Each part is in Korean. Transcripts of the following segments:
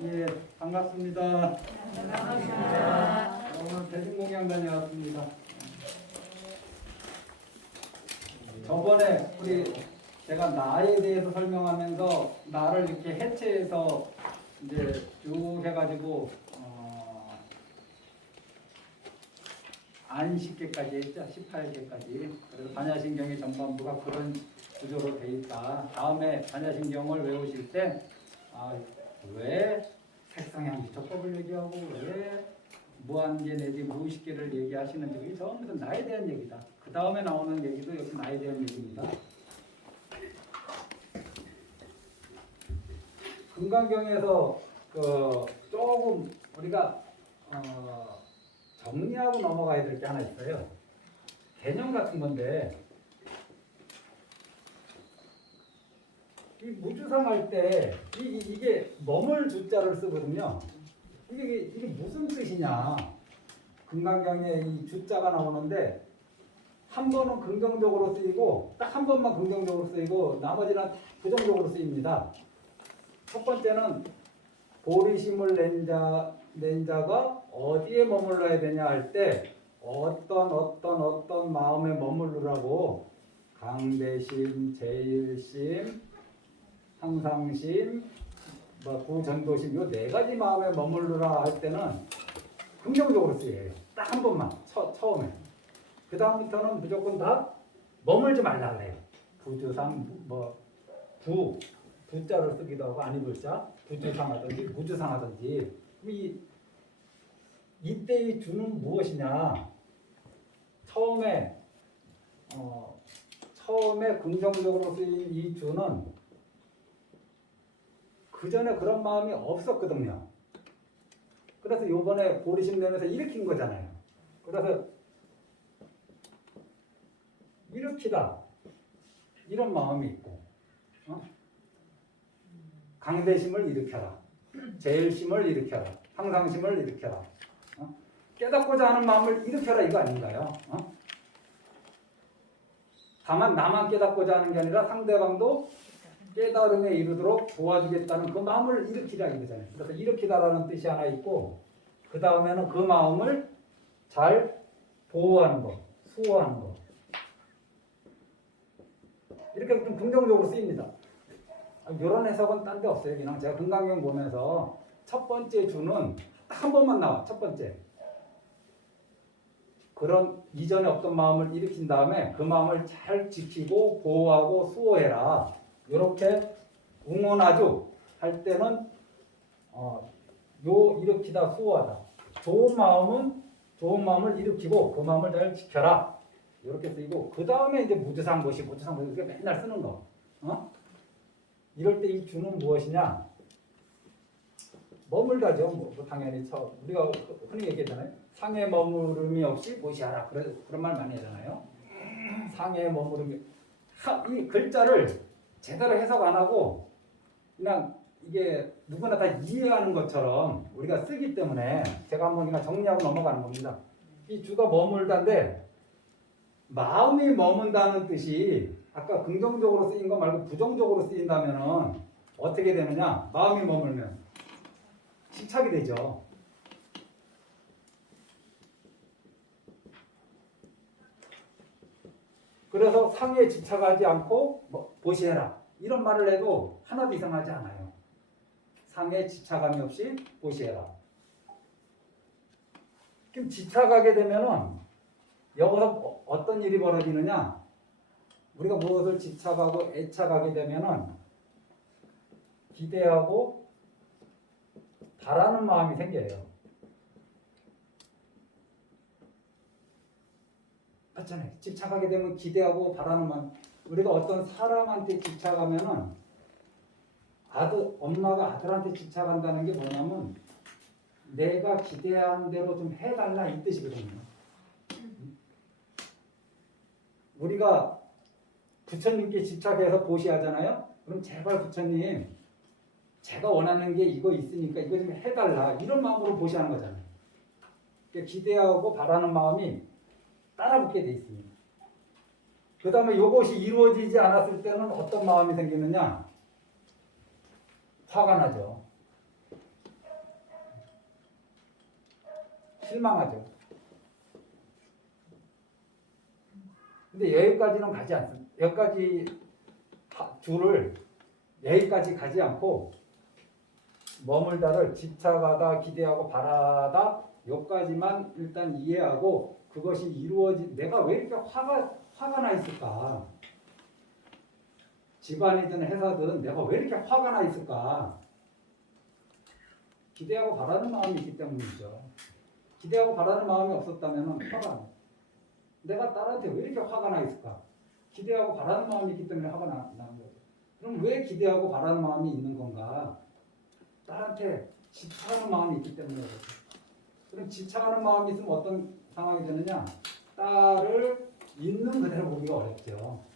예, 반갑습니다. 오늘 대중공양 다녀왔습니다. 저번에 제가 나에 대해서 설명하면서 나를 이렇게 해체해서 이제 쭉 해가지고 안식계까지 했죠. 18개까지. 그래서 반야신경의 전반부가 그런 구조로 돼 있다. 다음에 반야신경을 외우실 때 왜 색상향지처법을 얘기하고 왜 무한계 내지 무의식계를 얘기하시는지 그게 전부 다 나에 대한 얘기다. 그 다음에 나오는 얘기도 역시 나에 대한 얘기입니다. 금강경에서 조금 우리가 정리하고 넘어가야 될 게 하나 있어요. 개념 같은 건데 이 무주상 할 때 이게 머물 주자를 쓰거든요. 이게 무슨 뜻이냐? 금강경에 이 주자가 나오는데 한 번은 긍정적으로 쓰이고 딱 한 번만 긍정적으로 쓰이고 나머지는 다 부정적으로 쓰입니다. 첫 번째는 보리심을 낸 자가 어디에 머물러야 되냐 할 때 어떤 마음에 머무르라고 강대심, 제일심, 항상심, 구전도심 이 네 가지 마음에 머무르라 할 때는 긍정적으로 쓰여요. 딱 한 번만 처음에. 그 다음부터는 무조건 다 머물지 말라 그래요. 부주상 부자를 쓰기도 하고 아니불자 부주상하든지 무주상하든지. 이때의 주는 무엇이냐? 처음에 긍정적으로 쓰인 이 주는 그 전에 그런 마음이 없었거든요. 그래서 요번에 보리심 내면서 일으킨 거잖아요. 그래서 일으키다 이런 마음이 있고 강대심을 일으켜라, 제일심을 일으켜라, 항상심을 일으켜라, 깨닫고자 하는 마음을 일으켜라 이거 아닌가요? 다만 나만 깨닫고자 하는 게 아니라 상대방도 깨달음에 이르도록 도와주겠다는 그 마음을 일으키라 이거잖아요. 그래서 일으키다라는 뜻이 하나 있고 그 다음에는 그 마음을 잘 보호하는 것, 수호하는 것 이렇게 좀 긍정적으로 쓰입니다. 이런 해석은 딴 데 없어요. 그냥 제가 금강경 보면서 첫 번째 주는 딱 한 번만 나와. 첫 번째. 그런 이전에 없던 마음을 일으킨 다음에 그 마음을 잘 지키고 보호하고 수호해라. 이렇게 응원하죠. 할 때는 일으키다 수호하다. 좋은 마음을 일으키고 그 마음을 잘 지켜라. 이렇게 쓰이고 그 다음에 이제 무주상보시 이렇게 맨날 쓰는 거. 이럴 때 이 주는 무엇이냐? 머물다죠. 당연히 우리가 흔히 얘기하잖아요. 상에 머무름이 없이 보시하라. 그런 말 많이 하잖아요. 상에 머무름이 이 글자를 제대로 해석 안 하고 그냥 이게 누구나 다 이해하는 것처럼 우리가 쓰기 때문에 제가 한번 그냥 정리하고 넘어가는 겁니다. 이 주가 머물다인데 마음이 머문다는 뜻이 아까 긍정적으로 쓰인 거 말고 부정적으로 쓰인다면은 어떻게 되느냐? 마음이 머물면 집착이 되죠. 그래서 상에 집착하지 않고 보시해라 이런 말을 해도 하나도 이상하지 않아요. 상에 집착함이 없이 보시해라. 그럼 집착하게 되면은 여기서 어떤 일이 벌어지느냐? 우리가 무엇을 집착하고 애착하게 되면은 기대하고 바라는 마음이 생겨요. 맞잖아요. 집착하게 되면 기대하고 바라는 마음. 우리가 어떤 사람한테 집착하면은 엄마가 아들한테 집착한다는 게 뭐냐면 내가 기대한 대로 좀 해달라 이 뜻이거든요. 우리가 부처님께 집착해서 보시하잖아요. 그럼 제발 부처님 제가 원하는 게 이거 있으니까 이거 좀 해달라 이런 마음으로 보시하는 거잖아요. 그러니까 기대하고 바라는 마음이 따라붙게 돼 있습니다. 그 다음에 이것이 이루어지지 않았을 때는 어떤 마음이 생기느냐? 화가 나죠. 실망하죠. 근데 여기까지는 가지 않습니다. 여기까지 줄을 여기까지 가지 않고 머물다를 집착하다, 기대하고 바라다 여기까지만 일단 이해하고 그것이 이루어진 내가 왜 이렇게 화가 나 있을까? 집안이든 회사든 내가 왜 이렇게 화가 나 있을까? 기대하고 바라는 마음이 있기 때문이죠. 기대하고 바라는 마음이 없었다면 화가 나. 내가 딸한테 왜 이렇게 화가 나 있을까? 기대하고 바라는 마음이 있기 때문에 화가 나는 거죠. 그럼 왜 기대하고 바라는 마음이 있는 건가? 딸한테 집착하는 마음이 있기 때문에 그렇죠. 그럼 집착하는 마음이 있으면 어떤 상황이 되느냐? 딸을 있는 그대로 보기가 어렵죠.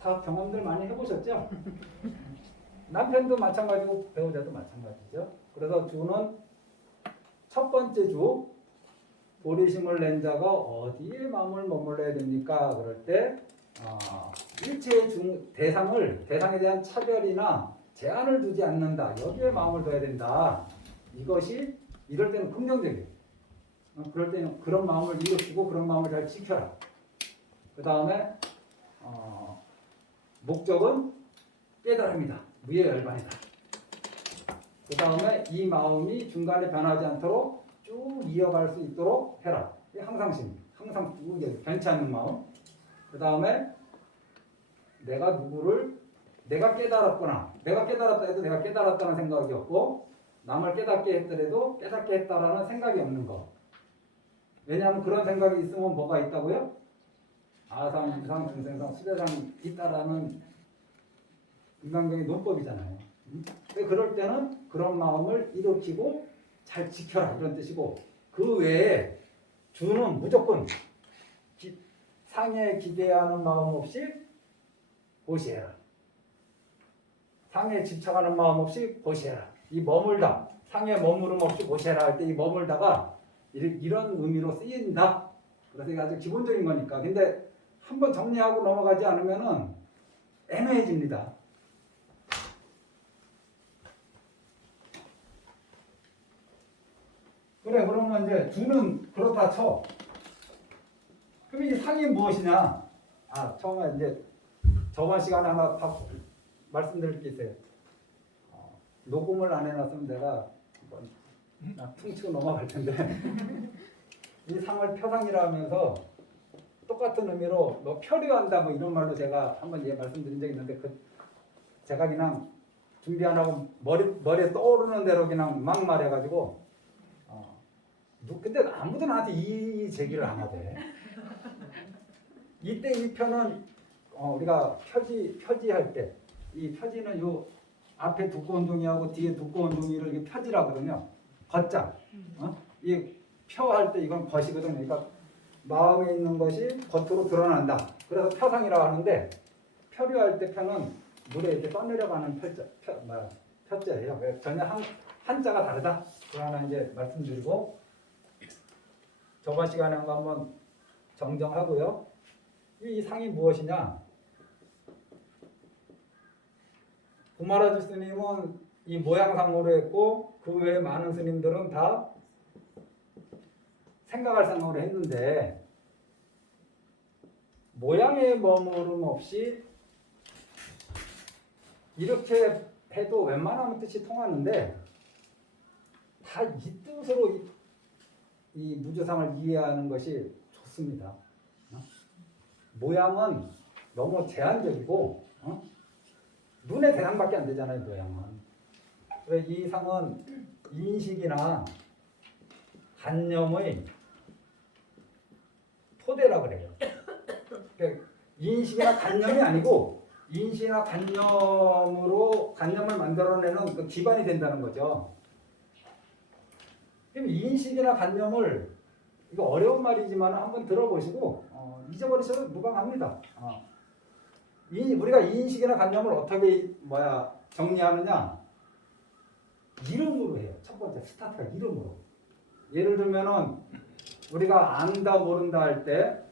다 경험들 많이 해보셨죠? 남편도 마찬가지고 배우자도 마찬가지죠. 그래서 주는 첫 번째 주 보리심을 낸 자가 어디에 마음을 머물러야 됩니까? 그럴 때 일체의 대상에 대한 차별이나 제한을 두지 않는다. 여기에 마음을 둬야 된다. 이것이 이럴 때는 긍정적이에요. 그럴 때는 그런 마음을 일으키고 그런 마음을 잘 지켜라. 그 다음에 목적은 깨달음이다. 무의 열반이다. 그 다음에 이 마음이 중간에 변하지 않도록 쭉 이어갈 수 있도록 해라. 항상심, 항상 쭉 변치 않는 마음. 그 다음에 내가 깨달았구나. 내가 깨달았다 해도 내가 깨달았다는 생각이 없고 남을 깨닫게 했더라도 깨닫게 했다라는 생각이 없는 거. 왜냐하면 그런 생각이 있으면 뭐가 있다고요? 아상, 유상, 중생상, 수배상이 있다라는 인간경의 논법이잖아요. 그럴 때는 그런 마음을 일으키고 잘 지켜라 이런 뜻이고 그 외에 주는 무조건 상에 기대하는 마음 없이 보시해라. 상에 집착하는 마음 없이 보시해라. 이 머물다. 상에 머무름 없이 보시해라 할 때 이 머물다가 이런 의미로 쓰인다. 그래서 이게 아주 기본적인 거니까. 근데 한번 정리하고 넘어가지 않으면은 애매해집니다. 그래, 그러면 이제 주는 그렇다 쳐. 그럼 이 상이 무엇이냐? 처음에 이제 저번 시간에 하나 말씀드릴 게 있어요. 녹음을 안 해놨으면 내가 퉁치고 넘어갈 텐데 이 상을 표상이라 하면서 똑같은 의미로 너 표류한다 뭐 이런 말로 제가 한번 말씀드린 적이 있는데 제가 그냥 준비 안 하고 머리에 떠오르는 대로 그냥 막 말해가지고 근데 아무도 나한테 이 제기를 안 하대. 이때 이 표는 우리가 표지할 때 이 표지는 요 앞에 두꺼운 종이하고 뒤에 두꺼운 종이를 이렇게 표지라거든요. 겉자. 이 표할 때 이건 겉이거든요. 그러니까 마음에 있는 것이 겉으로 드러난다. 그래서 표상이라고 하는데 표류할 때 표는 물에 이렇게 떠내려가는 표자예요. 전혀 한자가 다르다. 그 하나 이제 말씀드리고 저번 시간에 한번 정정하고요. 이 상이 무엇이냐? 구마라주 스님은 이 모양상으로 했고 그 외에 많은 스님들은 다 생각할 상으로 했는데 모양에 머무름 없이 이렇게 해도 웬만하면 뜻이 통하는데 다 이 뜻으로 이 무주상을 이해하는 것이 좋습니다. 모양은 너무 제한적이고 눈의 대상밖에 안 되잖아요. 모양은. 그래서 이 상은 인식이나 관념의 토대라 그래요. 그러니까 인식이나 관념이 아니고 인식이나 관념을 만들어내는 그 기반이 된다는 거죠. 그럼 인식이나 관념을 이거 어려운 말이지만 한번 들어보시고 잊어버리셔도 무방합니다. 우리가 인식이나 관념을 어떻게 정리하느냐? 이름으로 해요. 첫 번째 스타트가 이름으로. 예를 들면은 우리가 안다 모른다 할 때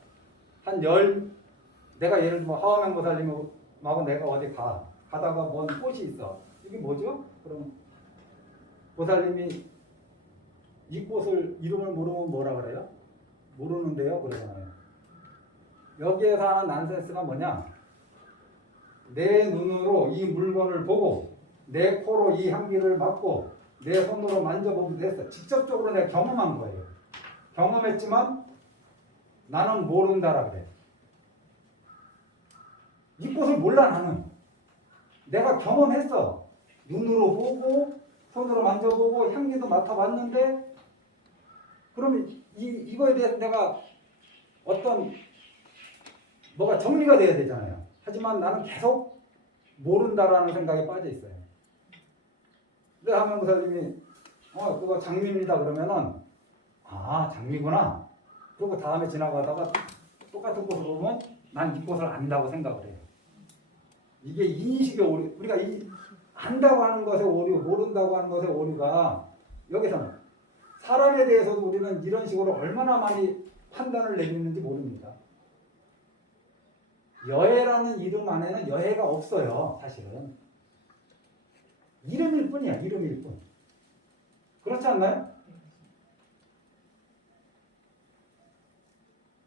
내가 예를 들면 하와명보살님하고 내가 어디 가다가 뭔 꽃이 있어. 이게 뭐죠? 그럼 보살님이 이 꽃을 이름을 모르면 뭐라 그래요? 모르는데요 그러잖아요. 여기에서 하는 난센스가 뭐냐? 내 눈으로 이 물건을 보고 내 코로 이 향기를 맡고 내 손으로 만져보기도 했어. 직접적으로 내가 경험한 거예요. 경험했지만 나는 모른다라 그래. 이 꽃을 몰라 나는. 내가 경험했어. 눈으로 보고 손으로 만져보고 향기도 맡아봤는데 그러면 이거에 대해서 내가 어떤 뭐가 정리가 돼야 되잖아요. 하지만 나는 계속 모른다라는 생각에 빠져 있어요. 근데 하면무사님이 그거 장미입니다 그러면은 장미구나. 그리고 다음에 지나가다가 똑같은 꽃을 보면 난 이 꽃을 안다고 생각을 해요. 이게 인식의 오류. 우리가 이 안다고 하는 것의 오류, 모른다고 하는 것의 오류가 여기서는 사람에 대해서도 우리는 이런 식으로 얼마나 많이 판단을 내리는지 모릅니다. 여해라는 이름 안에는 여해가 없어요. 사실은. 이름일 뿐이야. 이름일 뿐. 그렇지 않나요?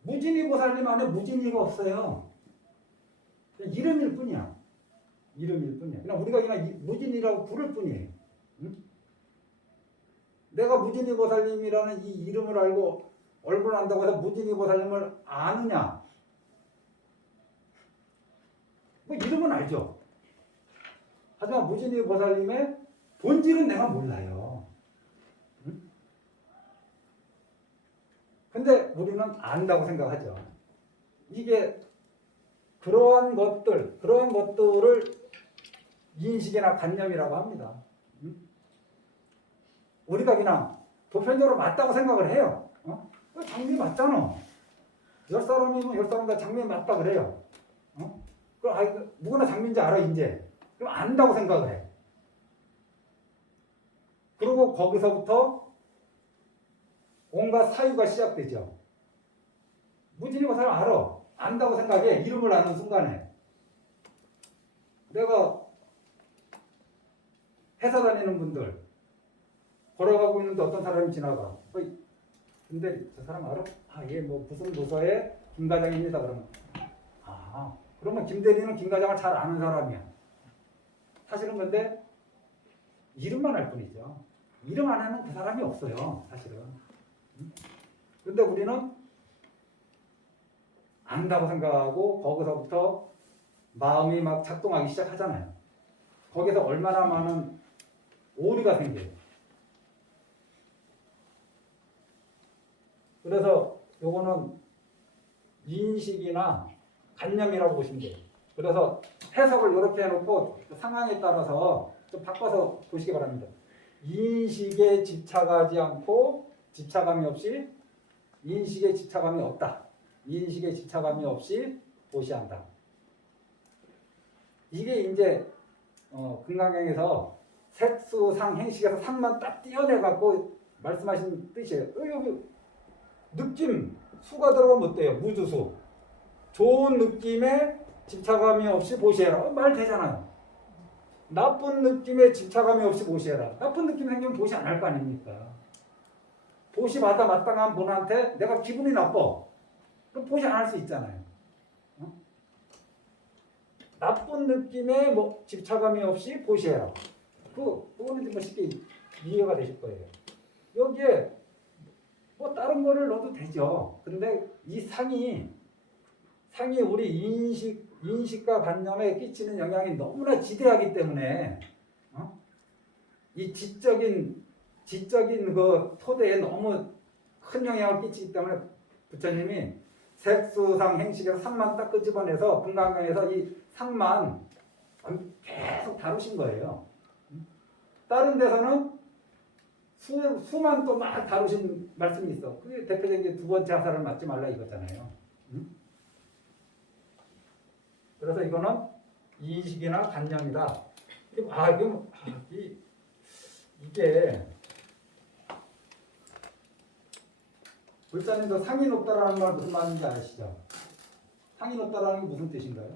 무진이 보살님 안에 무진이가 없어요. 이름일 뿐이야. 이름일 뿐이야. 그냥 우리가 그냥 무진이라고 부를 뿐이에요. 응? 내가 무진이 보살님이라는 이 이름을 알고 얼굴을 안다고 해서 무진이 보살님을 아느냐? 뭐 이름은 알죠. 하지만 무진이 보살님의 본질은 내가 몰라요. 응? 근데 우리는 안다고 생각하죠. 이게 그러한 것들을 인식이나 관념이라고 합니다. 응? 우리가 그냥 보편적으로 맞다고 생각을 해요. 장미 맞잖아. 10사람이면 10사람 다 장미 맞다 그래요. 그럼 누구나 장미인지 알아 이제. 그럼 안다고 생각을 해. 그리고 거기서부터 온갖 사유가 시작되죠. 무진이 그 사람 알아. 안다고 생각해. 이름을 아는 순간에. 내가 회사 다니는 분들 걸어가고 있는데 어떤 사람이 지나가. 근데 저 사람 알아? 얘 뭐 무슨 부서의 김 과장입니다. 그러면 김 대리는 김 과장을 잘 아는 사람이야. 사실은 근데 이름만 알 뿐이죠. 이름 안에는 그 사람이 없어요. 사실은. 근데 우리는 안다고 생각하고 거기서부터 마음이 막 작동하기 시작하잖아요. 거기서 얼마나 많은 오류가 생겨요. 그래서 요거는 인식이나 관념이라고 보시면 돼요. 그래서 해석을 이렇게 해놓고 상황에 따라서 좀 바꿔서 보시기 바랍니다. 인식에 집착하지 않고 집착감이 없이 인식에 집착감이 없다. 인식에 집착감이 없이 보시한다. 이게 이제 금강경에서 색수상 행식에서 상만 딱 띄어내갖고 말씀하신 뜻이에요. 여기 느낌 수가 들어가면 어때요? 무주수. 좋은 느낌에 집착감이 없이 보시해라. 말 되잖아요. 나쁜 느낌에 집착감이 없이 보시해라. 나쁜 느낌 생기면 보시 안 할 거 아닙니까? 보시 받아 마땅한 분한테 내가 기분이 나빠. 그럼 보시 안 할 수 있잖아요. 나쁜 느낌에 뭐 집착감이 없이 보시해라. 그거는 좀 쉽게 이해가 되실 거예요. 여기에 뭐 다른 거를 넣어도 되죠. 근데 이 상이 우리 인식과 관념에 끼치는 영향이 너무나 지대하기 때문에 이 지적인 그 토대에 너무 큰 영향을 끼치기 때문에 부처님이 색수상 행식에서 상만 딱 끄집어내서 금강경에서 이 상만 계속 다루신 거예요. 다른 데서는 수만 또 막 다루신 말씀이 있어. 그게 대표적인 게 두 번째 하사를 맞지 말라 이거잖아요. 그래서 이거는 인식이나 관념이다. 이게 불자님도 상이 높다라는 말 무슨 말인지 아시죠? 상이 높다라는 게 무슨 뜻인가요?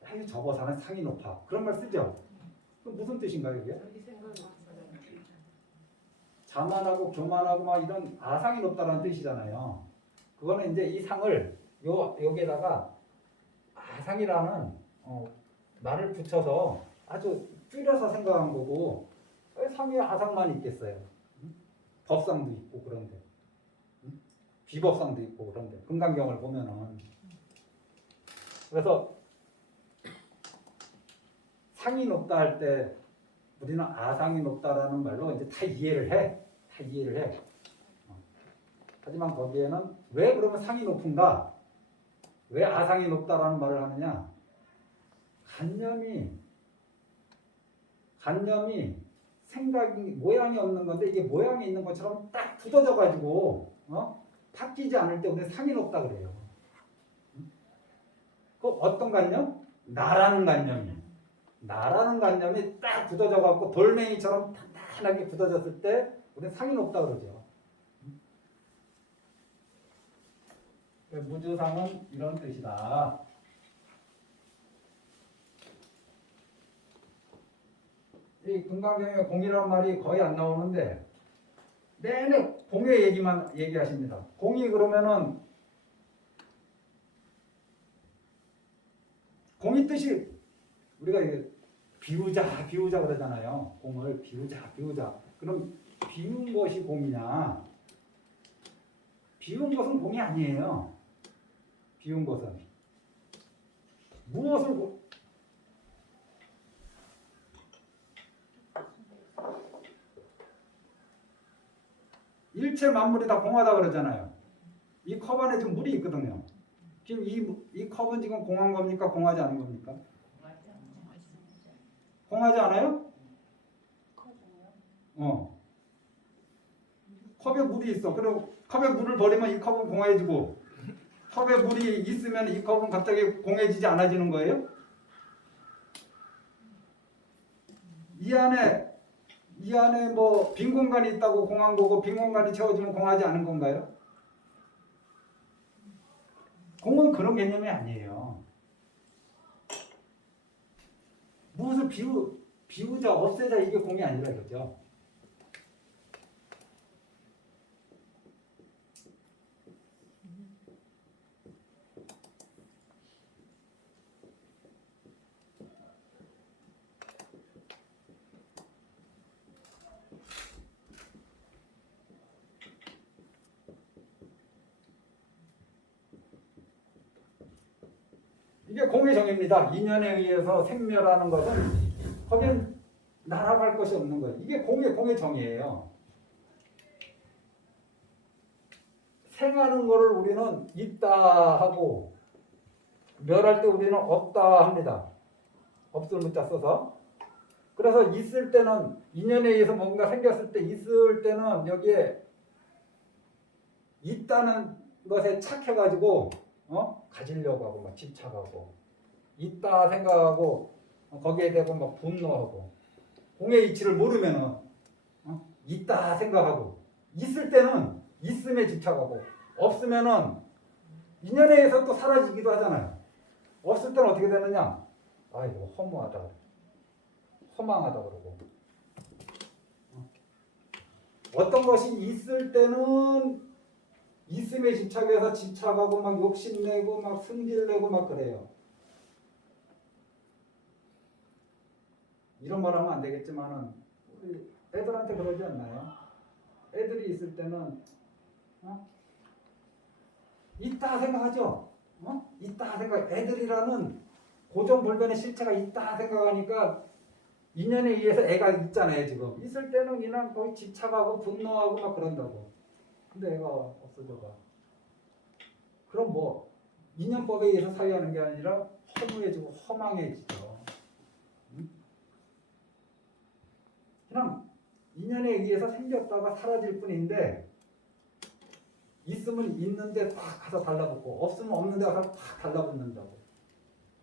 상이 적어서는 상이 높아. 그런 말 쓰죠? 그럼 무슨 뜻인가요, 이게? 자기 생각을 못하잖아요. 자만하고 교만하고 막 이런 아상이 높다라는 뜻이잖아요. 그거는 이제 이 상을 여기에다가 아상이라는 말을 붙여서 아주 줄여서 생각한 거고 왜 상에 아상만 있겠어요? 법상도 있고 그런데 비법상도 있고 그런데 금강경을 보면은 그래서 상이 높다 할 때 우리는 아상이 높다라는 말로 이제 다 이해를 해. 다 이해를 해. 하지만 거기에는 왜 그러면 상이 높은가? 왜 아상이 높다라는 말을 하느냐? 간념이 생각이 모양이 없는 건데 이게 모양이 있는 것처럼 딱 굳어져 가지고 바뀌지 않을 때 우리는 상이 높다 그래요. 그 어떤 간념? 나라는 간념이 딱 굳어져 갖고 돌멩이처럼 단단하게 굳어졌을 때 우리는 상이 높다 그러죠. 무주상은 이런 뜻이다. 이 금강경에 공이라는 말이 거의 안 나오는데 내내 공의 얘기만 얘기하십니다. 공이 그러면은 공이 뜻이 우리가 이게 비우자 그러잖아요. 공을 비우자. 그럼 비운 것이 공이냐? 비운 것은 공이 아니에요. 비운 것은 무엇을 일체 만물이 다 공하다 그러잖아요. 이 컵 안에 지금 물이 있거든요. 지금 이 컵은 지금 공한 겁니까? 공하지 않은 겁니까? 공하지 않아요? 컵에 물이 있어. 그리고 컵에 물을 버리면 이 컵은 공해지고 컵에 물이 있으면 이 컵은 갑자기 공해지지 않아지는 거예요? 이 안에 뭐 빈 공간이 있다고 공한 거고 빈 공간이 채워지면 공하지 않은 건가요? 공은 그런 개념이 아니에요. 무엇을 비우자, 없애자 이게 공이 아니라 이거죠. 이게 공의 정의입니다. 인연에 의해서 생멸하는 것은 거긴 날아갈 것이 없는 거예요. 이게 공의 정의예요. 생하는 거를 우리는 있다 하고 멸할 때 우리는 없다 합니다. 없을 문자 써서. 그래서 있을 때는 인연에 의해서 뭔가 생겼을 때 있을 때는 여기에 있다는 것에 착해가지고 가지려고 하고 막 집착하고 있다 생각하고 거기에 대고 막 분노하고 공의 이치를 모르면은 있다 생각하고 있을 때는 있음에 집착하고 없으면은 인연에 의해서 또 사라지기도 하잖아요. 없을 때는 어떻게 되느냐? 아이고 허무하다, 허망하다 그러고 어떤 것이 있을 때는 있음에 집착해서 집착하고 막 욕심내고 막 승질내고 막 그래요. 이런 말 하면 안 되겠지만은 우리 애들한테 그러지 않나요? 애들이 있을 때는 있다 생각하죠. 있다 생각. 애들이라는 고정불변의 실체가 있다 생각하니까 인연에 의해서 애가 있잖아요. 지금 있을 때는 그냥 거의 집착하고 분노하고 막 그런다고. 근데 애가 없어져가. 그럼 뭐 인연법에 의해서 사유하는 게 아니라 허무해지고 허망해지죠. 그냥 인연에 의해서 생겼다가 사라질 뿐인데 있으면 있는데 딱 가서 달라붙고 없으면 없는데 가서 딱 달라붙는다고.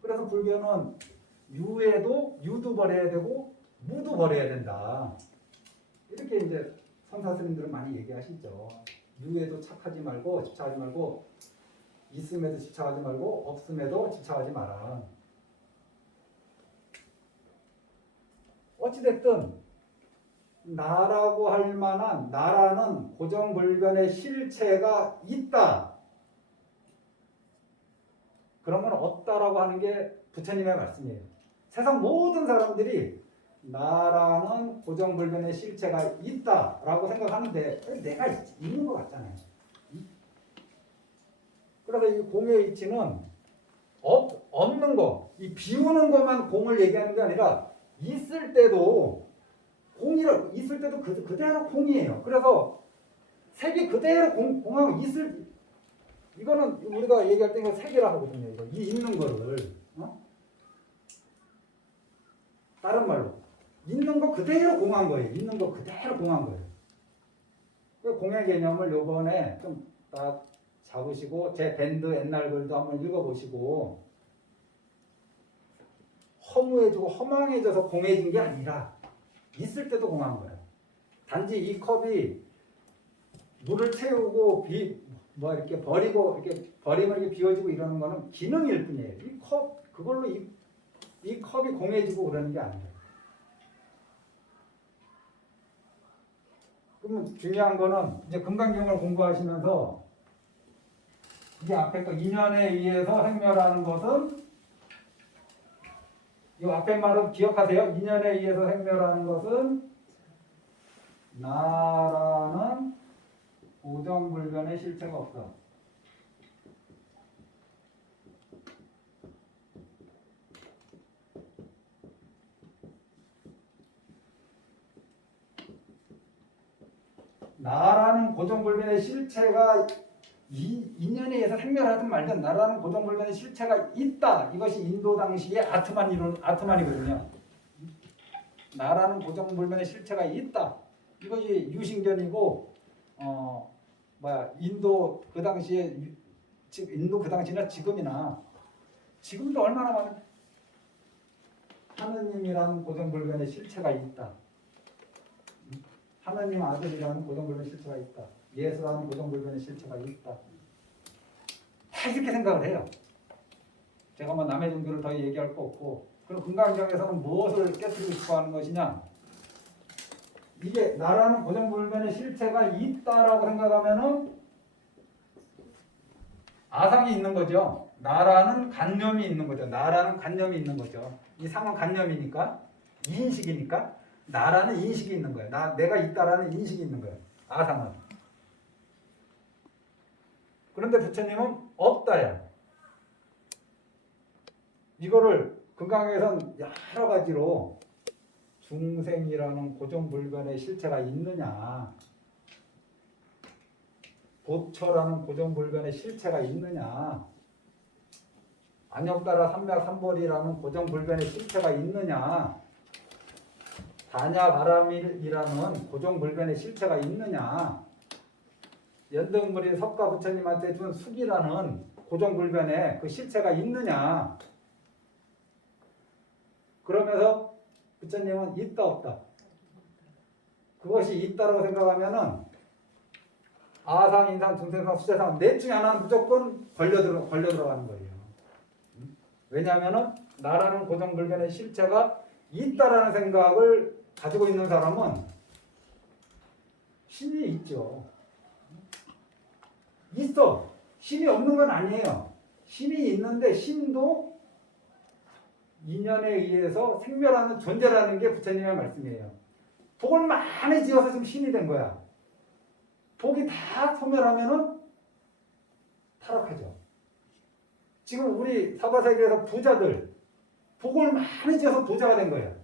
그래서 불교는 유도 버려야 되고 무도 버려야 된다. 이렇게 이제 선사 스님들은 많이 얘기하시죠. 유에도 착하지 말고 집착하지 말고 있음에도 집착하지 말고 없음에도 집착하지 마라. 어찌됐든 나라고 할 만한 나라는 고정불변의 실체가 있다. 그런 건 없다라고 하는 게 부처님의 말씀이에요. 세상 모든 사람들이 나라는 고정불변의 실체가 있다라고 생각하는데 내가 있는 것 같잖아요. 그래서 이 공의 이치는 없는 거, 이 비우는 것만 공을 얘기하는 게 아니라 있을 때도 공이라 있을 때도 그대로 공이에요. 그래서 색이 그대로 공하고 있을 이거는 우리가 얘기할 때 이거 색이라 하거든요. 이거 이 있는 거를 다른 말로 있는 거 그대로 공한 거예요. 있는 거 그대로 공한 거예요. 그 공의 개념을 요번에 좀 딱 잡으시고 제 밴드 옛날 글도 한번 읽어보시고 허무해지고 허망해져서 공해진 게 아니라 있을 때도 공한 거예요. 단지 이 컵이 물을 채우고 이렇게 버리고 이렇게 버리면 이렇게 비워지고 이러는 거는 기능일 뿐이에요. 이 컵 그걸로 이 컵이 공해지고 그러는 게 아니에요. 그러면 중요한 거는 이제 금강경을 공부하시면서 이게 앞에 거 인연에 의해서 생멸하는 것은 이 앞에 말은 기억하세요. 인연에 의해서 생멸하는 것은 나라는 고정불변의 실체가 없다. 나라는 고정불변의 실체가 인연에 의해서 생멸하든 말든 나라는 고정불변의 실체가 있다. 이것이 인도 당시의 아트만이거든요. 나라는 고정불변의 실체가 있다. 이것이 유신견이고 인도 그 당시에 인도 그 당시나 지금이나 지금도 얼마나 많은 하느님이라는 고정불변의 실체가 있다. 하느님 아들이라는 고정불변의 실체가 있다. 예수라는 고정불변의 실체가 있다. 다 이렇게 생각을 해요. 제가 뭐 남의 종교를 더 얘기할 거 없고 그럼 금강경에서는 무엇을 깨뜨리고 싶어 하는 것이냐? 이게 나라는 고정불변의 실체가 있다라고 생각하면은 아상이 있는 거죠. 나라는 관념이 있는 거죠. 나라는 관념이 있는 거죠. 이 상은 관념이니까 인식이니까 나라는 인식이 있는 거예요. 내가 있다라는 인식이 있는 거예요. 아상은. 그런데 부처님은 없다야. 이거를 금강에선 여러 가지로 중생이라는 고정불변의 실체가 있느냐, 보처라는 고정불변의 실체가 있느냐, 안역따라 삼맥삼벌이라는 고정불변의 실체가 있느냐, 다냐바라밀이라는 고정불변의 실체가 있느냐, 연등물이 석가 부처님한테 준 숙이라는 고정불변의 그 실체가 있느냐. 그러면서 부처님은 있다 없다. 그것이 있다라고 생각하면은 아상, 인상, 중생상, 수재상 넷 중에 하나는 무조건 걸려 들어가는 거예요. 왜냐하면은 나라는 고정불변의 실체가 있다라는 생각을 가지고 있는 사람은 신이 있죠. 있어. 신이 없는 건 아니에요. 신이 있는데 신도 인연에 의해서 생멸하는 존재라는 게 부처님의 말씀이에요. 복을 많이 지어서 지금 신이 된 거야. 복이 다 소멸하면은 타락하죠. 지금 우리 사바세계에서 부자들 복을 많이 지어서 부자가 된 거예요.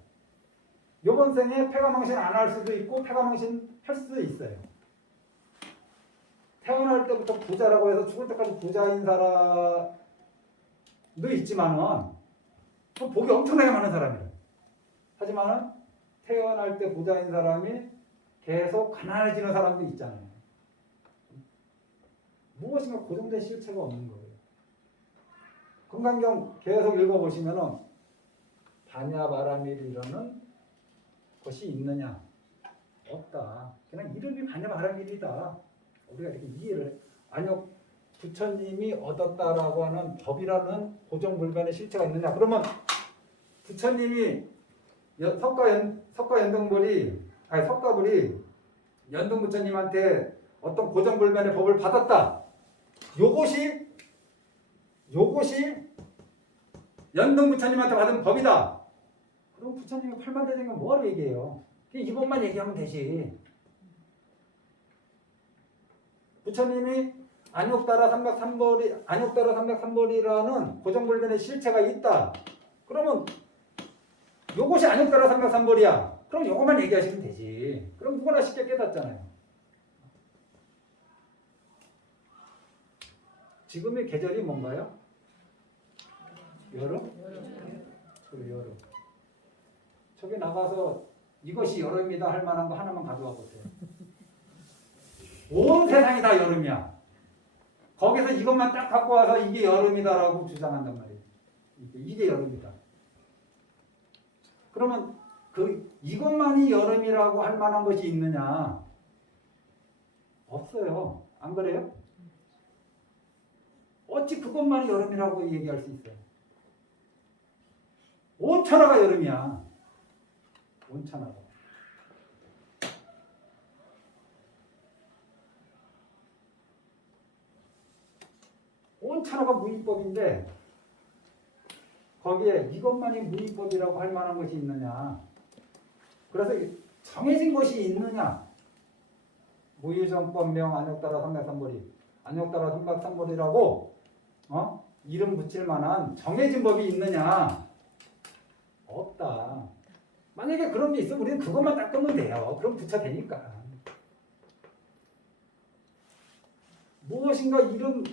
이번 생에 폐가망신 안 할 수도 있고 폐가망신 할 수도 있어요. 태어날 때부터 부자라고 해서 죽을 때까지 부자인 사람도 있지만은 또 복이 엄청나게 많은 사람이에요. 하지만은 태어날 때 부자인 사람이 계속 가난해지는 사람도 있잖아요. 무엇인가 고정된 실체가 없는 거예요. 금강경 계속 읽어보시면은 바냐바라밀이라는 것이 있느냐? 없다. 그냥 이름이 바냐바라밀이다. 우리가 이렇게 이해를 아니요 부처님이 얻었다라고 하는 법이라는 고정불변의 실체가 있느냐? 그러면 부처님이 석가불이 연등부처님한테 어떤 고정불변의 법을 받았다. 요것이 연등부처님한테 받은 법이다. 그럼 부처님이 팔만대장경 뭐하러 얘기해요? 그냥 이것만 얘기하면 되지. 부처님이 안욕따라 삼백삼벌이라는 고정불변의 실체가 있다. 그러면 요것이 안욕따라 삼백삼벌이야. 그럼 요것만 얘기하시면 되지. 그럼 누구나 쉽게 깨닫잖아요. 지금의 계절이 뭔가요? 여름? 여름. 저기 나가서 이것이 여름이다 할 만한 거 하나만 가져와 보세요. 온 세상이 다 여름이야. 거기서 이것만 딱 갖고 와서 이게 여름이다라고 주장한단 말이에요. 이게 여름이다. 그러면 이것만이 여름이라고 할 만한 것이 있느냐? 없어요. 안 그래요? 어찌 그것만이 여름이라고 얘기할 수 있어요? 온 천하가 여름이야. 온 천하가. 온 천하가 무위법인데 거기에 이것만이 무위법이라고 할 만한 것이 있느냐? 그래서 정해진 것이 있느냐? 무유정법명 안욕따라 삼백삼벌이 안욕따라 삼백삼벌이라고 이름 붙일 만한 정해진 법이 있느냐? 없다. 만약에 그런 게 있으면 우리는 그것만 닦으면 돼요. 그럼 부처 되니까. 무엇인가 이름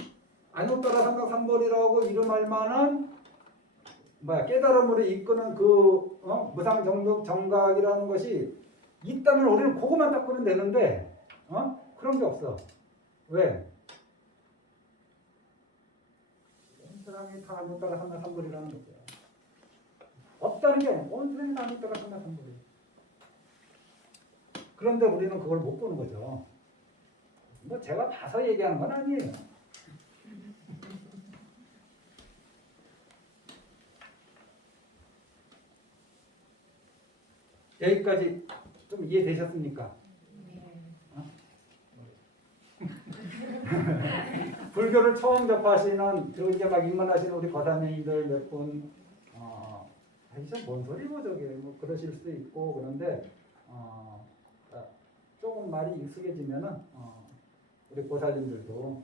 안욕따라 삼백삼벌이라고 이름할 만한 깨달음으로 이끄는 그 무상정득 정각이라는 것이 있다면 우리는 그것만 닦으면 되는데 그런 게 없어. 왜? 온 사람이 다 안욕따라 삼백삼벌이라는 거죠. 없다는 게 온 사람이 다 안욕따라 삼백삼벌이. 그런데 우리는 그걸 못 보는 거죠. 뭐 제가 봐서 얘기하는 건 아니에요. 여기까지 좀 이해되셨습니까? 불교를 처음 접하시는 이제 막 입문하시는 우리 거사님들 몇 분 진짜 뭔 소리고 저게 뭐 그러실 수도 있고 그런데 조금 말이 익숙해지면은 우리 보살님들도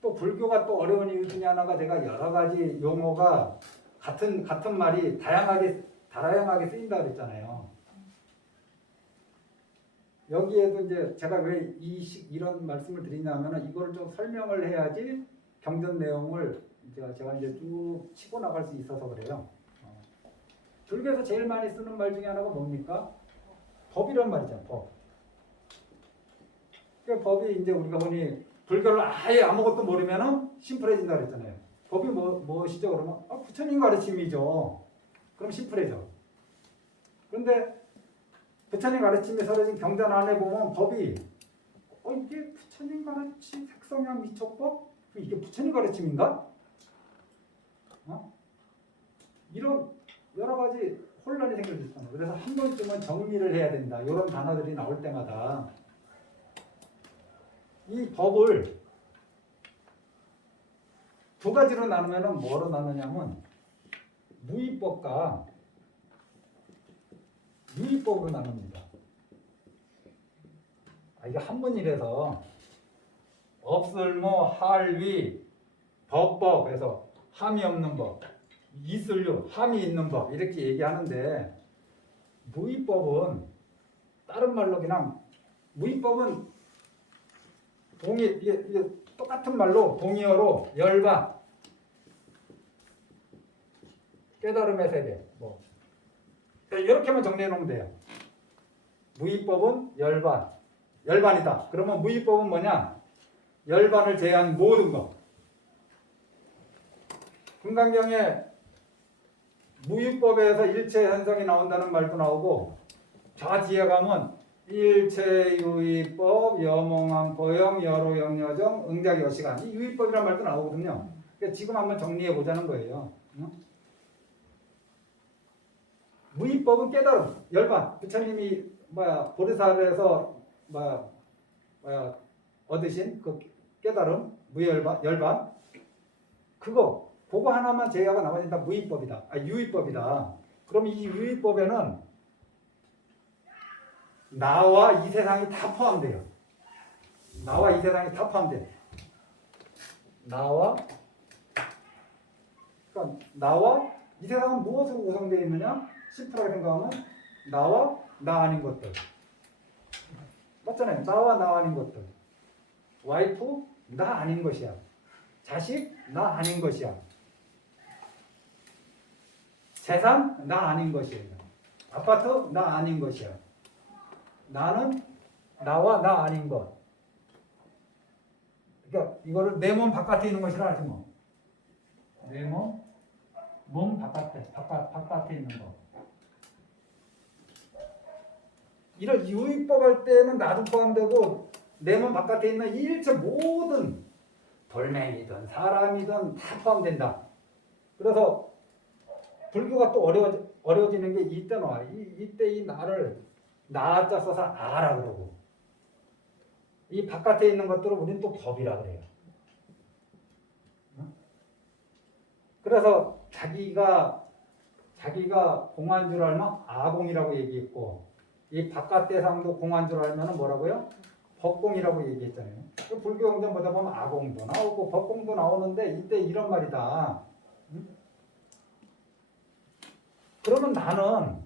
또 불교가 또 어려운 이유 중에 하나가 제가 여러 가지 용어가 같은 말이 다양하게 쓰인다 그랬잖아요. 여기에도 이제 제가 왜 이런 말씀을 드리냐면은 이걸 좀 설명을 해야지 경전 내용을 제가 이제 쭉 치고 나갈 수 있어서 그래요. 불교에서 제일 많이 쓰는 말 중에 하나가 뭡니까? 법이란 말이죠. 법. 그 법이 이제 우리가 보니 불교를 아예 아무것도 모르면은 심플해진다 그랬잖아요. 법이 무엇이죠? 그러면 부처님 가르침이죠. 그럼 심플해져. 그런데 부처님 가르침이 서려진 경전 안에 보면 법이 이게 부처님 가르침 색성향 미촉법? 이게 부처님 가르침인가? 이런 여러 가지 혼란이 생길 수 있잖아요. 그래서 한 번쯤은 정리를 해야 된다. 이런 단어들이 나올 때마다 이 법을 두 가지로 나누면 뭐로 나누냐면 무위법과 유위법으로 나눕니다. 이게 한문이라서 업술모, 할위, 법법에서 함이 없는 법, 이술류, 함이 있는 법 이렇게 얘기하는데 무위법은 다른 말로 그냥 무위법은 이게 똑같은 말로 동의어로 열반 깨달음의 세계 이렇게만 정리해 놓으면 돼요. 무위법은 열반이다. 그러면 무위법은 뭐냐? 열반을 제한 모든 것. 금강경에 무위법에서 일체 현상이 나온다는 말도 나오고 저 뒤에 가면 일체유위법, 여몽한 고영, 여로영여정, 응작여시간 이 유위법이라는 말도 나오거든요. 그러니까 지금 한번 정리해 보자는 거예요. 응? 무위법은 깨달음, 열반. 부처님이 보리사를 뭐야 얻으신 그 깨달음, 무열반, 열반. 그거 하나만 제외하고 나머지는 다 무위법이다. 유위법이다. 그럼 이 유위법에는 나와 이 세상이 다 포함돼요. 나와 이 세상이 다 포함돼. 나와 이 세상은 무엇으로 구성되어 있느냐? 심플하게 생각하면 나와 나 아닌 것들. 맞잖아요. 나와 나 아닌 것들. 와이프 나 아닌 것이야. 자식 나 아닌 것이야. 재산 나 아닌 것이에요. 아파트 나 아닌 것이야. 나는 나와 나 아닌 것. 그러니까 이거를 내 몸 바깥에 있는 것이라 하지 뭐. 내 몸 바깥에 있는 거. 이런 유의법 할 때는 나도 포함되고 내 몸 바깥에 있는 일체 모든 돌멩이든 사람이든 다 포함된다. 그래서 불교가 또 어려워지는 게 이때 나와. 이때 이 나를 나자 써서 아라 그러고 이 바깥에 있는 것들을 우리는 또 법이라 그래요. 그래서 자기가 공한 줄 알면 아공이라고 얘기했고 이 바깥 대상도 공한 줄 알면 뭐라고요? 법공이라고 얘기했잖아요. 불교 경전 보다 보면 아공도 나오고 법공도 나오는데 이때 이런 말이다. 그러면 나는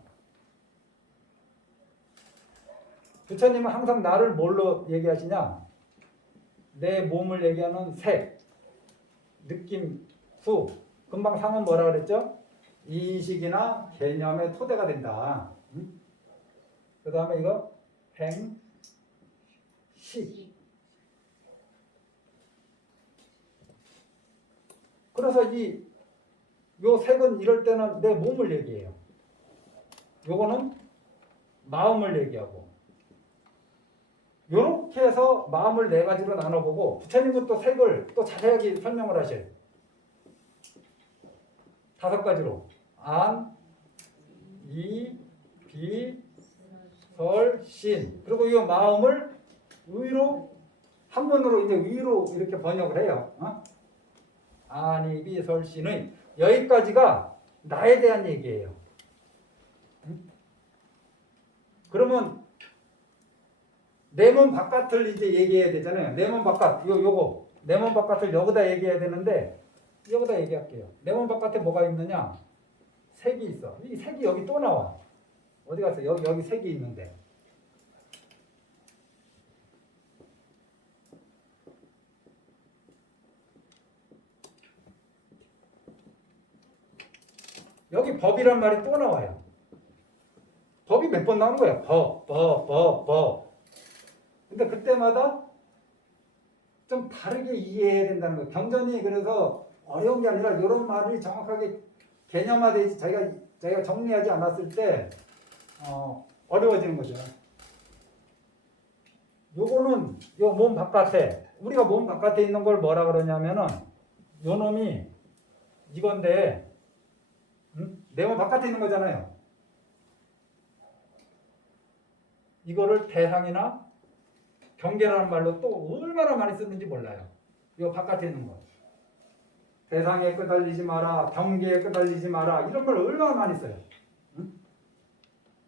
부처님은 항상 나를 뭘로 얘기하시냐? 내 몸을 얘기하는 색, 느낌, 수. 금방 상은 뭐라 그랬죠? 인식이나 개념의 토대가 된다. 그 다음에 이거 행식. 그래서 요 색은 이럴 때는 내 몸을 얘기해요. 요거는 마음을 얘기하고. 요렇게 해서 마음을 네 가지로 나눠보고 부처님은 또 색을 또 자세하게 설명을 하셔요. 5가지로 안, 이, 비, 설, 신. 그리고 이 마음을 위로 한문으로 이제 위로 이렇게 번역을 해요. 안, 이, 비, 설, 신의 여기까지가 나에 대한 얘기예요. 그러면 내 몸 바깥을 이제 얘기해야 되잖아요. 내 몸 바깥 요거 내 몸 바깥을 여기다 얘기해야 되는데 여기다 얘기할게요. 내 몸 바깥에 뭐가 있느냐? 색이 있어. 이 색이 여기 또 나와. 어디 갔어? 여기 색이 있는데. 여기 법이란 말이 또 나와요. 법이 몇 번 나오는 거야. 법. 근데 그때마다 좀 다르게 이해해야 된다는 거예요. 경전이 그래서 어려운 게 아니라 이런 말을 정확하게 개념화되어 있지 자기가 정리하지 않았을 때 어려워지는 거죠. 요거는 요 몸 바깥에 우리가 몸 바깥에 있는 걸 뭐라 그러냐면은 요 놈이 이건데 내 몸 바깥에 있는 거잖아요. 이거를 대상이나 경계라는 말로 또 얼마나 많이 쓰는지 몰라요. 요 바깥에 있는 거. 대상에 끄달리지 마라, 경계에 끄달리지 마라 이런 걸 얼마나 많이 써요.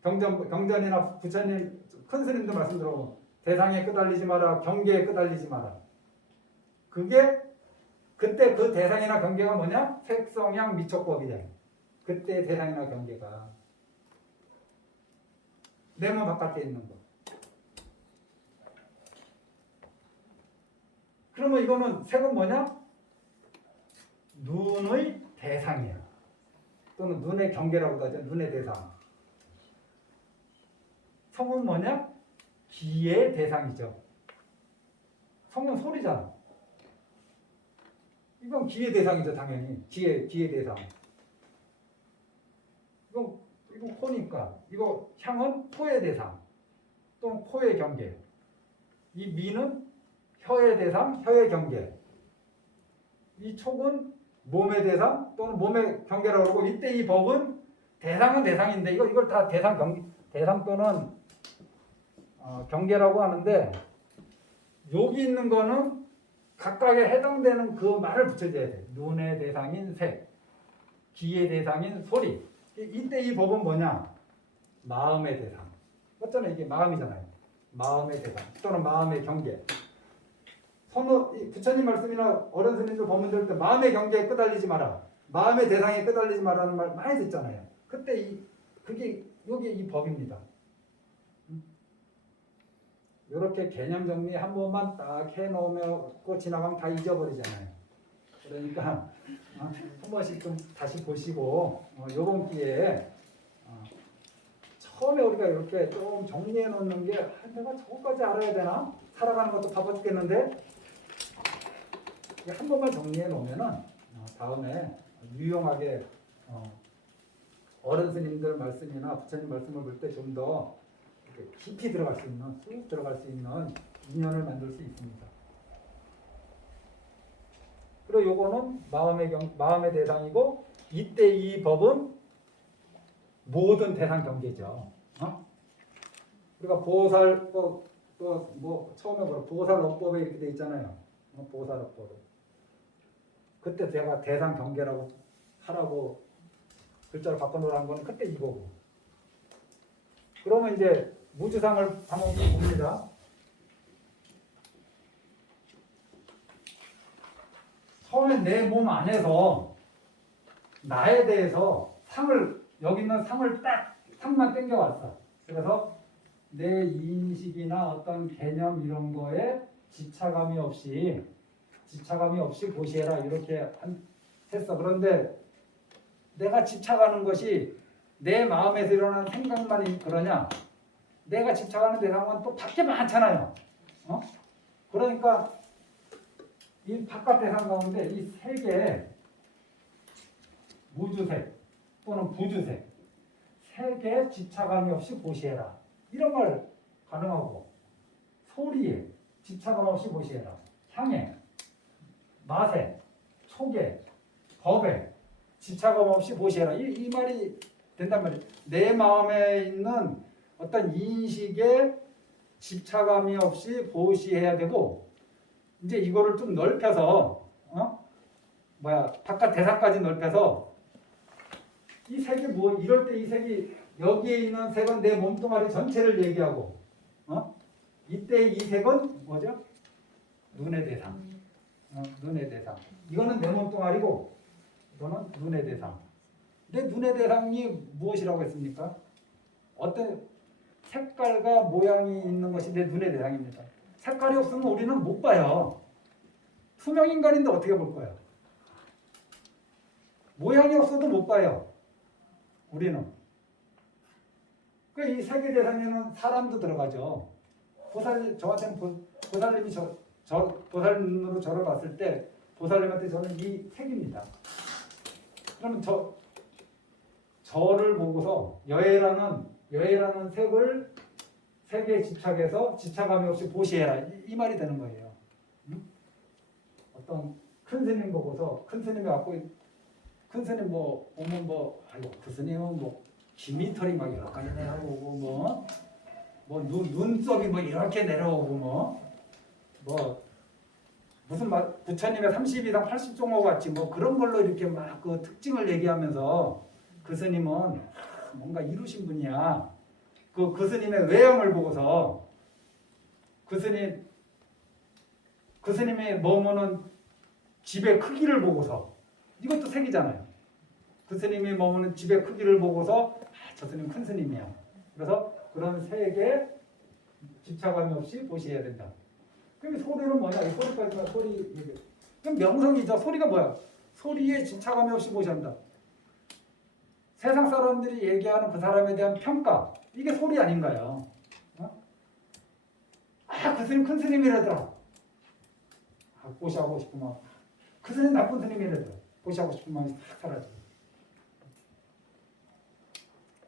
경전이나 부처님 큰 스님도 말씀 들어보면 대상에 끄달리지 마라, 경계에 끄달리지 마라. 그게 그때 그 대상이나 경계가 뭐냐? 색성향 미촉법이다. 그때 대상이나 경계가 내 몸 바깥에 있는 거. 그러면 이거는 색은 뭐냐? 눈의 대상이야. 또는 눈의 경계라고도 하죠. 눈의 대상. 성은 뭐냐? 귀의 대상이죠. 성은 소리잖아. 이건 귀의 대상이죠, 당연히. 귀의 대상. 이거 코니까. 이거 향은 코의 대상. 또는 코의 경계. 이 미는 혀의 대상, 혀의 경계. 이 촉은 몸의 대상 또는 몸의 경계라고 그러고 이때 이 법은 대상은 대상인데 이걸 다 대상 또는 경계라고 하는데 여기 있는 거는 각각에 해당되는 그 말을 붙여줘야 돼. 눈의 대상인 색, 귀의 대상인 소리. 이때 이 법은 뭐냐? 마음의 대상. 어쩌나 이게 마음이잖아요. 마음의 대상 또는 마음의 경계. 부처님 말씀이나 어른 스님들 법문 들을 때 마음의 경계에 끄달리지 마라. 마음의 대상에 끄달리지 마라는 말 많이 듣잖아요. 그때 그게 여기 이 법입니다. 이렇게 개념 정리 한 번만 딱 해놓으면 지나가면 다 잊어버리잖아요. 그러니까 한 번씩 좀 다시 보시고 이번 기회에 처음에 우리가 이렇게 좀 정리해 놓는 게 내가 저거까지 알아야 되나? 살아가는 것도 바빠 죽겠는데 한 번만 정리해 놓으면은 다음에 유용하게 어른 스님들 말씀이나 부처님 말씀을 볼 때 좀 더 깊이 들어갈 수 있는, 쑥 들어갈 수 있는 인연을 만들 수 있습니다. 그리고 요거는 마음의 대상이고 이때 이 법은 모든 대상 경계죠. 우리가 보살 뭐 처음에 보살업법에 이렇게 돼 있잖아요. 보살업법에 그때 제가 대상 경계라고 하라고 글자를 바꿔놓으라는 거는 그때 이거고. 그러면 이제 무주상을 한번 봅니다. 처음에 내 몸 안에서 나에 대해서 여기 있는 상만 땡겨왔어. 그래서 내 인식이나 어떤 개념 이런 거에 집착감이 없이 보시해라 이렇게 했어. 그런데 내가 집착하는 것이 내 마음에서 일어나는 생각만이 그러냐? 내가 집착하는 대상은 또 밖에 많잖아요. 그러니까 이 바깥 대상 가운데 이 세 개 무주색 또는 부주색 세 개 집착감이 없이 보시해라. 이런 말 가능하고 소리에 집착감 없이 보시해라. 향에, 맛에, 촉에, 법에 집착감 없이 보시해라. 이 말이 된단 말이에요. 내 마음에 있는 어떤 인식에 집착감이 없이 보시해야 되고 이제 이거를 좀 넓혀서 바깥 대상까지 넓혀서 이 색이 이럴 때 이 색이 여기에 있는 색은 내 몸뚱아리 전체를 얘기하고 이때 이 색은 뭐죠? 눈의 대상. 눈의 대상. 이거는 내 몸뚱아리고 이거는 눈의 대상. 내 눈의 대상이 무엇이라고 했습니까? 어떤 색깔과 모양이 있는 것이 내 눈의 대상입니다. 색깔이 없으면 우리는 못 봐요. 투명 인간인데 어떻게 볼 거야? 모양이 없어도 못 봐요. 우리는. 이 세계 대상에는 사람도 들어가죠. 저한테는 보살님이 보살님으로 저를 봤을 때 보살님한테 저는 이 색입니다. 그러면 저를 보고서 여애라는 색을 색에 집착해서 집착감이 없이 보시해라. 이 말이 되는 거예요. 어떤 큰 스님 보고서 큰 스님이 갖고 큰 스님 보면 아이고 그 스님은 기미털이 막 여러 가지 내려오고 눈썹이 이렇게 내려오고 무슨 부처님의 30 이상 80종호 같이 그런 걸로 이렇게 막 그 특징을 얘기하면서 그 스님은 뭔가 이루신 분이야. 그 스님의 외형을 보고서 그 스님이 머무는 집의 크기를 보고서 이것도 색이잖아요. 그 스님이 머무는 집의 크기를 보고서 저 스님 큰 스님이야. 그래서 그런 색에 집착감이 없이 보셔야 된다. 그럼 소리는 뭐냐? 소리까지가 소리 얘기. 그럼 명성이죠. 소리가 뭐야? 소리에 집착감이 없이 보셔야 한다. 세상 사람들이 얘기하는 그 사람에 대한 평가 이게 소리 아닌가요? 그 스님 큰 스님이라더라. 고시하고 싶으면 그 스님 나쁜 스님이라더라. 고시하고 싶은 마음이 싹 사라져.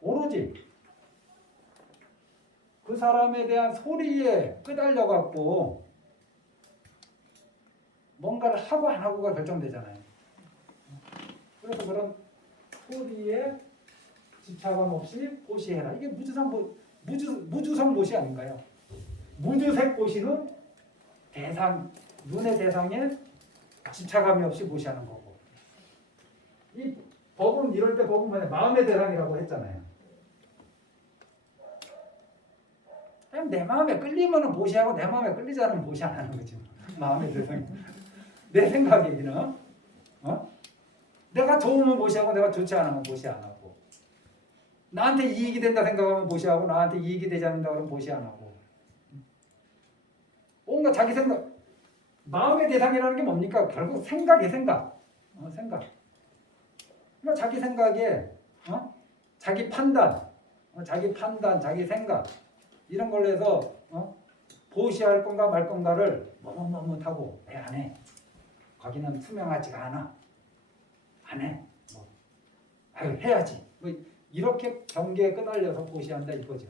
오로지 그 사람에 대한 소리에 끄달려 갖고 뭔가를 하고 안 하고가 결정되잖아요. 그래서 그런 토리에 집착감 없이 보시해라. 이게 무주성 보시 아닌가요? 무주색 보시는 대상, 눈의 대상에 집착감이 없이 보시하는 거고. 이 법은 이럴 때 법은 뭐냐? 마음의 대상이라고 했잖아요. 그냥 내 마음에 끌리면은 보시하고 내 마음에 끌리지 않으면 보시 안 하는 거지. 마음의 대상. 내 생각이기는. 내가 좋으면 보시하고 내가 좋지 않으면 보시 안 하고. 나한테 이익이 된다 생각하면 보시하고 나한테 이익이 되지 않는다 그러면 보시 안 하고. 뭔가 자기 생각. 마음의 대상이라는 게 뭡니까? 결국 생각이에요, 생각. 생각. 그러니까 자기 생각에 자기 판단, 자기 생각 이런 걸로 해서 보시할 건가 말 건가를 머뭇머뭇하고 왜 안 해? 거기는 투명하지가 않아. 안 해. 아유 해야지. 이렇게 경계에 끄달려서 보시한다 이거죠.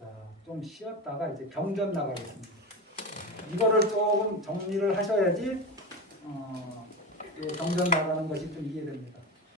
자, 좀 쉬었다가 이제 경전 나가겠습니다. 이거를 조금 정리를 하셔야지 경전 나가는 것이 좀 이해됩니다.